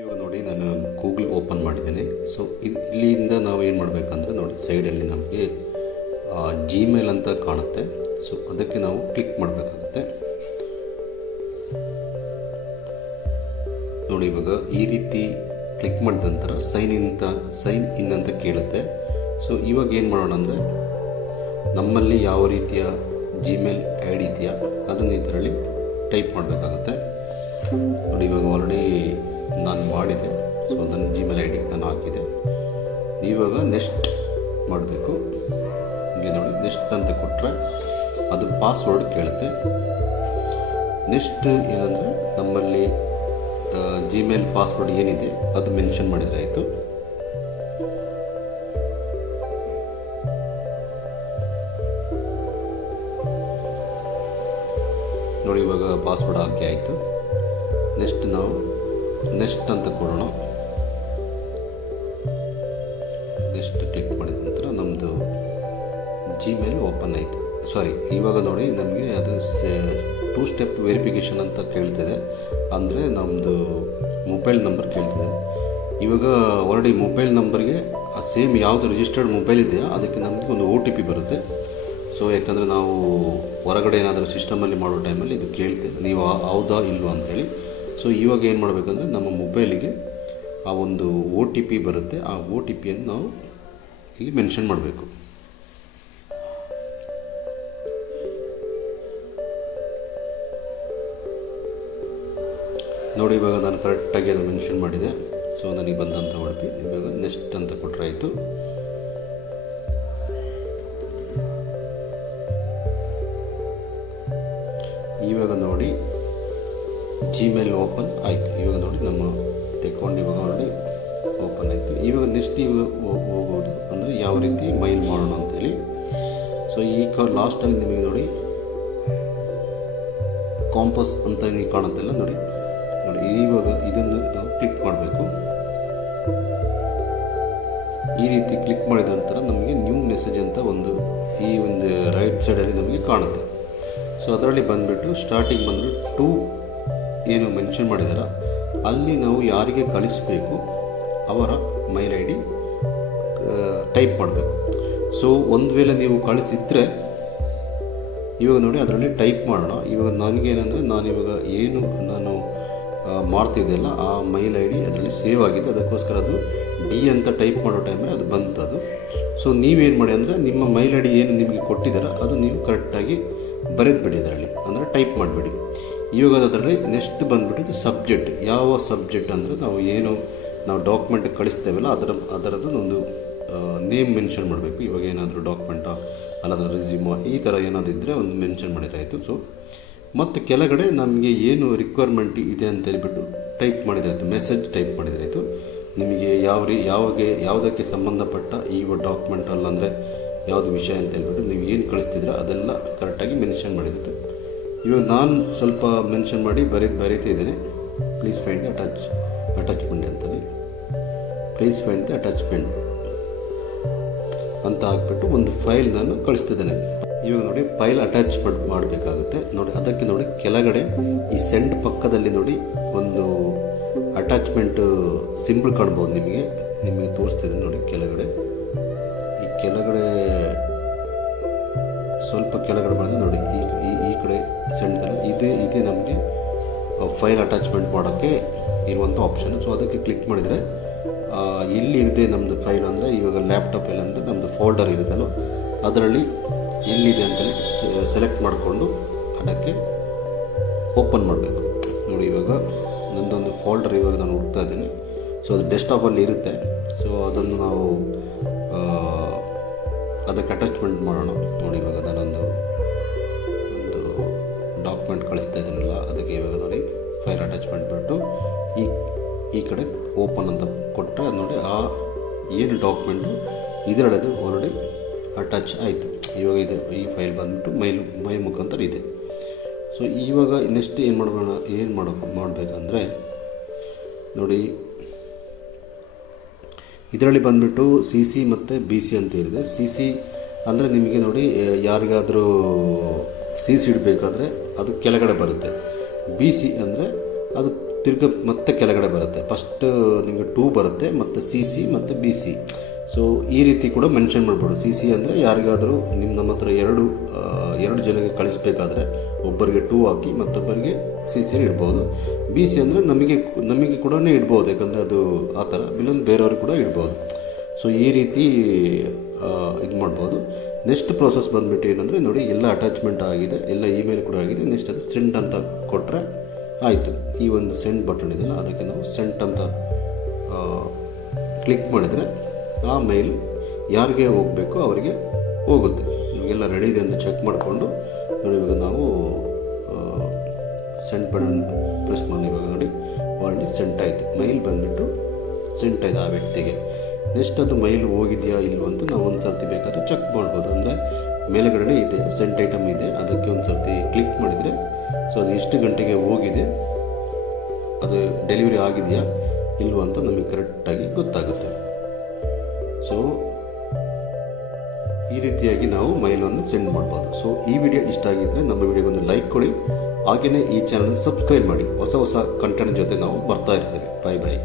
ಇವಾಗ ನೋಡಿ ನಾನು ಗೂಗಲ್ ಓಪನ್ ಮಾಡಿದ್ದೇನೆ. ಸೊ ಇಲ್ಲಿಂದ ನಾವು ಏನು ಮಾಡಬೇಕಂದ್ರೆ ನೋಡಿ ಸೈಡಲ್ಲಿ ನಮಗೆ ಜಿಮೇಲ್ ಅಂತ ಕಾಣುತ್ತೆ. ಸೊ ಅದಕ್ಕೆ ನಾವು ಕ್ಲಿಕ್ ಮಾಡಬೇಕಾಗುತ್ತೆ. ನೋಡಿ ಇವಾಗ ಈ ರೀತಿ ಕ್ಲಿಕ್ ಮಾಡಿದ ನಂತರ ಸೈನ್ ಇನ್ ಅಂತ ಕೇಳುತ್ತೆ. ಸೊ ಇವಾಗ ಏನು ಮಾಡೋಣ ಅಂದರೆ ನಮ್ಮಲ್ಲಿ ಯಾವ ರೀತಿಯ ಜಿಮೇಲ್ ಐ ಡಿ ಇದೆಯಾ ಅದನ್ನು ಇದರಲ್ಲಿ ಟೈಪ್ ಮಾಡಬೇಕಾಗುತ್ತೆ. ನೋಡಿ ಇವಾಗ ಆಲ್ರೆಡಿ ನಾನು ಮಾಡಿದೆ. ಸೊ ನನ್ನ ಜಿಮೇಲ್ ಐ ಡಿ ನಾನು ಹಾಕಿದೆ. ಇವಾಗ ನೆಕ್ಸ್ಟ್ ಮಾಡಬೇಕು. ಇಲ್ಲಿ ನೋಡಿ ನೆಕ್ಸ್ಟ್ ಅಂತ ಕೊಟ್ಟರೆ ಅದು ಪಾಸ್ವರ್ಡ್ ಕೇಳುತ್ತೆ. ನೆಕ್ಸ್ಟ್ ಏನಂದರೆ ನಮ್ಮಲ್ಲಿ ಜಿಮೇಲ್ ಪಾಸ್ವರ್ಡ್ ಏನಿದೆ ಅದು ಮೆನ್ಷನ್ ಮಾಡಿದರೆ ಆಯಿತು. ನೋಡಿ ಇವಾಗ ಪಾಸ್ವರ್ಡ್ ಹಾಕಿ ಆಯಿತು. ನೆಕ್ಸ್ಟ್ ನಾವು ನೆಕ್ಸ್ಟ್ ಅಂತ ಕೊಡೋಣ. ನೆಕ್ಸ್ಟ್ ಕ್ಲಿಕ್ ಮಾಡಿದ ನಂತರ ನಮ್ಮದು ಜಿಮೇಲ್ ಓಪನ್ ಆಯಿತು. ಸಾರಿ, ಇವಾಗ ನೋಡಿ ನಮಗೆ ಅದು 2 ಸ್ಟೆಪ್ ವೆರಿಫಿಕೇಷನ್ ಅಂತ ಕೇಳ್ತಿದೆ. ಅಂದರೆ ನಮ್ಮದು ಮೊಬೈಲ್ ನಂಬರ್ ಕೇಳ್ತಿದೆ. ಇವಾಗ ಆಲ್ರೆಡಿ ಮೊಬೈಲ್ ನಂಬರ್ಗೆ ಸೇಮ್ ಯಾವುದು ರಿಜಿಸ್ಟರ್ಡ್ ಮೊಬೈಲ್ ಇದೆಯಾ ಅದಕ್ಕೆ ನಮಗೆ ಒಂದು OTP ಬರುತ್ತೆ. ಸೊ ಯಾಕಂದರೆ ನಾವು ಹೊರಗಡೆ ಏನಾದರೂ ಸಿಸ್ಟಮಲ್ಲಿ ಮಾಡೋ ಟೈಮಲ್ಲಿ ಇದು ಕೇಳ್ತೇವೆ, ನೀವು ಹೌದಾ ಇಲ್ವಾ ಅಂತೇಳಿ. ಸೊ ಇವಾಗ ಏನು ಮಾಡಬೇಕಂದ್ರೆ ನಮ್ಮ ಮೊಬೈಲಿಗೆ ಆ ಒಂದು OTP ಬರುತ್ತೆ. ಆ OTPಯನ್ನು ನಾವು ಇಲ್ಲಿ ಮೆನ್ಷನ್ ಮಾಡಬೇಕು. ನೋಡಿ ಇವಾಗ ನಾನು ಕರೆಕ್ಟಾಗಿ ಅದು ಮೆನ್ಷನ್ ಮಾಡಿದೆ. ಸೊ ನನಗೆ ಬಂದಂಥ OTP ಇವಾಗ ನೆಕ್ಸ್ಟ್ ಅಂತ ಕೊಟ್ಟರೆ ಆಯಿತು. ಇವಾಗ ನೋಡಿ ಜಿಮೇಲ್ ಓಪನ್ ಆಯಿತು. ಇವಾಗ ನೋಡಿ ನಮ್ಮ ಅಕೌಂಟ್ ಇವಾಗ ಆಲ್ರೆಡಿ ಓಪನ್ ಆಯಿತು. ಇವಾಗ ನೆಕ್ಸ್ಟ್ ಹೋಗೋದು ಅಂದರೆ ಯಾವ ರೀತಿ ಮೈಲ್ ಮಾಡೋಣ ಅಂತೇಳಿ. ಸೊ ಈ ಲಾಸ್ಟಲ್ಲಿ ನಿಮಗೆ ನೋಡಿ ಕಾಂಪಸ್ ಅಂತ ನೀವು ಕಾಣುತ್ತಿಲ್ಲ ನೋಡಿ. ಇವಾಗ ಇದನ್ನು ನಾವು ಕ್ಲಿಕ್ ಮಾಡಬೇಕು. ಈ ರೀತಿ ಕ್ಲಿಕ್ ಮಾಡಿದ ನಂತರ ನಮಗೆ ನ್ಯೂ ಮೆಸೇಜ್ ಅಂತ ಒಂದು ರೈಟ್ ಸೈಡಲ್ಲಿ ನಮಗೆ ಕಾಣುತ್ತೆ. ಸೊ ಅದರಲ್ಲಿ ಬಂದುಬಿಟ್ಟು ಸ್ಟಾರ್ಟಿಂಗ್ ಬಂದುಬಿಟ್ಟು 2 ಏನು ಮೆನ್ಷನ್ ಮಾಡಿದಾರ ಅಲ್ಲಿ ನಾವು ಯಾರಿಗೆ ಕಳಿಸಬೇಕು ಅವರ ಮೈಲ್ ಐ ಡಿ ಟೈಪ್ ಮಾಡಬೇಕು. ಸೊ ಒಂದು ವೇಳೆ ನೀವು ಕಳಿಸಿದ್ರೆ ಇವಾಗ ನೋಡಿ ಅದರಲ್ಲಿ ಟೈಪ್ ಮಾಡೋಣ. ಇವಾಗ ನನಗೇನೆಂದರೆ ನಾನು ಮಾಡ್ತಿದ್ದೆಲ್ಲ ಆ ಮೈಲ್ ಐ ಡಿ ಅದರಲ್ಲಿ ಸೇವ್ ಆಗಿದೆ. ಅದಕ್ಕೋಸ್ಕರ ಅದು ಡಿ ಅಂತ ಟೈಪ್ ಮಾಡೋ ಟೈಮಲ್ಲಿ ಅದು ಬಂತು ಅದು. ಸೊ ನೀವೇನು ಮಾಡಿ ಅಂದರೆ ನಿಮ್ಮ ಮೈಲ್ ಐ ಡಿ ಏನು ನಿಮಗೆ ಕೊಟ್ಟಿದ್ದೀರ ಅದು ನೀವು ಕರೆಕ್ಟಾಗಿ ಬರೆದುಬಿಡಿ ಅದರಲ್ಲಿ, ಅಂದರೆ ಟೈಪ್ ಮಾಡಿಬಿಡಿ. ಇವಾಗ ಅದರಲ್ಲಿ ನೆಕ್ಸ್ಟ್ ಬಂದುಬಿಟ್ಟು ಸಬ್ಜೆಕ್ಟ್. ಯಾವ ಸಬ್ಜೆಕ್ಟ್ ಅಂದರೆ ನಾವು ಡಾಕ್ಯುಮೆಂಟ್ ಕಳಿಸ್ತೇವಲ್ಲ ಅದರದ್ದು ಒಂದು ನೇಮ್ ಮೆನ್ಷನ್ ಮಾಡಬೇಕು. ಇವಾಗ ಏನಾದರೂ ಡಾಕ್ಯುಮೆಂಟಾ ಅಲ್ಲಾದ್ರೆ ರೆಸ್ಯೂಮೋ ಈ ಥರ ಏನಾದರೂ ಇದ್ದರೆ ಒಂದು ಮೆನ್ಷನ್ ಮಾಡಿರಾಯಿತು. ಸೊ ಮತ್ತು ಕೆಳಗಡೆ ನಮಗೆ ಏನು ರಿಕ್ವೈರ್ಮೆಂಟ್ ಇದೆ ಅಂತ ಹೇಳ್ಬಿಟ್ಟು ಟೈಪ್ ಮಾಡಿದ್ರಾಯಿತು, ಮೆಸೇಜ್ ಟೈಪ್ ಮಾಡಿದ್ರಾಯಿತು. ನಿಮಗೆ ಯಾವುದಕ್ಕೆ ಸಂಬಂಧಪಟ್ಟ ಈ ಡಾಕ್ಯುಮೆಂಟ್ ಅಲ್ಲಂದರೆ ಯಾವುದು ವಿಷಯ ಅಂತ ಹೇಳ್ಬಿಟ್ಟು ನೀವು ಏನು ಕಳಿಸ್ತಿದ್ರೆ ಅದೆಲ್ಲ ಕರೆಕ್ಟಾಗಿ ಮೆನ್ಷನ್ ಮಾಡಿದ್ದು. ಇವಾಗ ನಾನು ಸ್ವಲ್ಪ ಮೆನ್ಷನ್ ಮಾಡಿ ಬರೀತಾ ಇದ್ದೇನೆ. ಪ್ಲೀಸ್ ಫೈಂಡ್ ದ ಅಟ್ಯಾಚ್ಮೆಂಟ್ ಅಂತೇಳಿ ಪ್ಲೀಸ್ ಫೈಂಡ್ ದ ಅಟ್ಯಾಚ್ಮೆಂಟ್ ಅಂತ ಹಾಕ್ಬಿಟ್ಟು ಒಂದು ಫೈಲ್ ನಾನು ಕಳಿಸ್ತಿದ್ದೇನೆ. ಇವಾಗ ನೋಡಿ ಫೈಲ್ ಅಟ್ಯಾಚ್ಮೆಂಟ್ ಮಾಡಬೇಕಾಗುತ್ತೆ. ನೋಡಿ ಅದಕ್ಕೆ ನೋಡಿ ಕೆಳಗಡೆ ಈ ಸೆಂಡ್ ಪಕ್ಕದಲ್ಲಿ ನೋಡಿ ಒಂದು ಅಟ್ಯಾಚ್ಮೆಂಟ್ ಸಿಂಬಲ್ ಕಾಣ್ಬೋದು. ನಿಮಗೆ ತೋರಿಸ್ತಿದ್ದೀನಿ ನೋಡಿ ಕೆಳಗಡೆ ಸ್ವಲ್ಪ ಕೆಳಗಡೆ ಮಾಡಿದ್ರೆ ನೋಡಿ ಈ ಕಡೆ ಸೆಂಡ್ ಇದೇ ನಮಗೆ ಫೈಲ್ ಅಟ್ಯಾಚ್ಮೆಂಟ್ ಮಾಡೋಕ್ಕೆ ಇರುವಂಥ ಆಪ್ಷನ್. ಸೊ ಅದಕ್ಕೆ ಕ್ಲಿಕ್ ಮಾಡಿದರೆ ಎಲ್ಲಿದೆ ನಮ್ಮದು ಫೈಲ್ ಅಂದರೆ ಇವಾಗ ಲ್ಯಾಪ್ಟಾಪಲ್ಲಿ ಅಂದರೆ ನಮ್ಮದು ಫೋಲ್ಡರ್ ಇರುತ್ತಲ್ಲ ಅದರಲ್ಲಿ ಎಲ್ಲಿದೆ ಅಂತೇಳಿ ಸೆಲೆಕ್ಟ್ ಮಾಡಿಕೊಂಡು ಅದಕ್ಕೆ ಓಪನ್ ಮಾಡಬೇಕು. ನೋಡಿ ಇವಾಗ ನನ್ನದೊಂದು ಫೋಲ್ಡರ್ ಇವಾಗ ನಾನು ಹುಡ್ತಾ ಇದ್ದೀನಿ. ಸೊ ಅದು ಡೆಸ್ಕ್ಟಾಪಲ್ಲಿ ಇರುತ್ತೆ. ಸೊ ಅದನ್ನು ನಾವು ಅದಕ್ಕೆ ಅಟ್ಯಾಚ್ಮೆಂಟ್ ಮಾಡೋಣ. ನೋಡಿ ಇವಾಗ ನಾನೊಂದು ಡಾಕ್ಯುಮೆಂಟ್ ಕಳಿಸ್ತಾ ಇದ್ದೀನಲ್ಲ ಅದಕ್ಕೆ ಇವಾಗ ನೋಡಿ ಫೈಲ್ ಅಟ್ಯಾಚ್ಮೆಂಟ್ ಬಿಟ್ಟು ಈ ಕಡೆ ಓಪನ್ ಅಂತ ಕೊಟ್ಟರೆ ಅದು ನೋಡಿ ಆ ಏನು ಡಾಕ್ಯುಮೆಂಟು ಇದರೊಳಗೆ ಆಲ್ರೆಡಿ ಅಟ್ಯಾಚ್ ಆಯಿತು. ಇವಾಗ ಈ ಫೈಲ್ ಬಂದುಬಿಟ್ಟು ಮೈಲ್ ಮುಖಾಂತರ ಇದೆ. ಸೊ ಇವಾಗ ನೆಕ್ಸ್ಟ್ ಏನು ಮಾಡಬೇಕಂದ್ರೆ ನೋಡಿ ಇದರಲ್ಲಿ ಬಂದುಬಿಟ್ಟು CC ಮತ್ತು BC ಅಂತ ಇದೆ. CC ಅಂದರೆ ನಿಮಗೆ ನೋಡಿ ಯಾರಿಗಾದರೂ CC ಇಡಬೇಕಾದ್ರೆ ಅದು ಕೆಳಗಡೆ ಬರುತ್ತೆ. BC ಅಂದರೆ ಅದು ಮತ್ತೆ ಕೆಳಗಡೆ ಬರುತ್ತೆ. ಫಸ್ಟ್ ನಿಮಗೆ 2 ಬರುತ್ತೆ, ಮತ್ತು CC ಮತ್ತು BC. ಸೊ ಈ ರೀತಿ ಕೂಡ ಮೆನ್ಷನ್ ಮಾಡ್ಬೋದು. CC ಅಂದರೆ ಯಾರಿಗಾದರೂ ನಮ್ಮ ಹತ್ರ ಎರಡು ಜನಕ್ಕೆ ಕಳಿಸ್ಬೇಕಾದ್ರೆ ಒಬ್ಬರಿಗೆ 2 ಹಾಕಿ ಮತ್ತೊಬ್ಬರಿಗೆ CC ಇಡ್ಬೋದು. BC ಅಂದರೆ ನಮಗೆ ಕೂಡ ಇಡ್ಬೋದು, ಯಾಕಂದರೆ ಅದು ಆ ಥರ. ಇಲ್ಲೊಂದು ಬೇರೆಯವ್ರಿಗೆ ಕೂಡ ಇಡ್ಬೋದು. ಸೊ ಈ ರೀತಿ ಇದು ಮಾಡ್ಬೋದು. ನೆಕ್ಸ್ಟ್ ಪ್ರೋಸೆಸ್ ಬಂದುಬಿಟ್ಟು ಏನಂದರೆ ನೋಡಿ, ಎಲ್ಲ ಅಟ್ಯಾಚ್ಮೆಂಟ್ ಆಗಿದೆ, ಎಲ್ಲ ಇಮೇಲ್ ಕೂಡ ಆಗಿದೆ. ನೆಕ್ಸ್ಟ್ ಅದು ಸೆಂಡ್ ಅಂತ ಕೊಟ್ಟರೆ ಆಯಿತು. ಈ ಒಂದು ಸೆಂಡ್ ಬಟನ್ ಇದೆಯಲ್ಲ, ಅದಕ್ಕೆ ನಾವು ಸೆಂಡ್ ಅಂತ ಕ್ಲಿಕ್ ಮಾಡಿದರೆ ಆ ಮೇಲ್ ಯಾರಿಗೆ ಹೋಗಬೇಕು ಅವರಿಗೆ ಹೋಗುತ್ತೆ. ನಿಮಗೆಲ್ಲ ರೆಡಿ ಇದೆ ಅಂತ ಚೆಕ್ ಮಾಡಿಕೊಂಡು ನೋಡಿ, ಇವಾಗ ನಾವು ಸೆಂಡ್ ಬಟನ್ ಪ್ರೆಸ್ ಮಾಡಿ. ಇವಾಗ ನೋಡಿ ಆಲ್ರೆಡಿ ಸೆಂಟ್ ಆಯಿತು, ಮೈಲ್ ಬಂದುಬಿಟ್ಟು ಸೆಂಟ್ ಆಯಿತು ಆ ವ್ಯಕ್ತಿಗೆ. ನೆಕ್ಸ್ಟ್ ಅದು ಮೈಲ್ ಹೋಗಿದೆಯಾ ಇಲ್ವ ಅಂತ ನಾವು ಒಂದು ಸರ್ತಿ ಬೇಕಾದ್ರೆ ಚೆಕ್ ಮಾಡ್ಬೋದು. ಅಂದರೆ ಮೇಲುಗಡೆ ಇದೆ ಸೆಂಟ್ ಐಟಮ್ ಇದೆ, ಅದಕ್ಕೆ ಒಂದು ಸರ್ತಿ ಕ್ಲಿಕ್ ಮಾಡಿದರೆ ಸೊ ಅದು ಎಷ್ಟು ಗಂಟೆಗೆ ಹೋಗಿದೆ, ಅದು ಡೆಲಿವರಿ ಆಗಿದೆಯಾ ಇಲ್ವ ಅಂತ ನಮಗೆ ಕರೆಕ್ಟಾಗಿ ಗೊತ್ತಾಗುತ್ತೆ. ಸೊ ಈ ರೀತಿಯಾಗಿ ನಾವು ಮೈಲನ್ನು ಸೆಂಡ್ ಮಾಡ್ಬೋದು. ಸೊ ಈ ವಿಡಿಯೋ ಇಷ್ಟ ಆಗಿದ್ದರೆ ನಮ್ಮ ವಿಡಿಯೋಗೊಂದು ಲೈಕ್ ಕೊಡಿ, ಹಾಗೆಯೇ ಈ ಚಾನಲ್ ಸಬ್ಸ್ಕ್ರೈಬ್ ಮಾಡಿ. ಹೊಸ ಕಂಟೆಂಟ್ ಜೊತೆ ನಾವು ಬರ್ತಾ ಇರ್ತೇವೆ. ಬಾಯ್ ಬಾಯ್.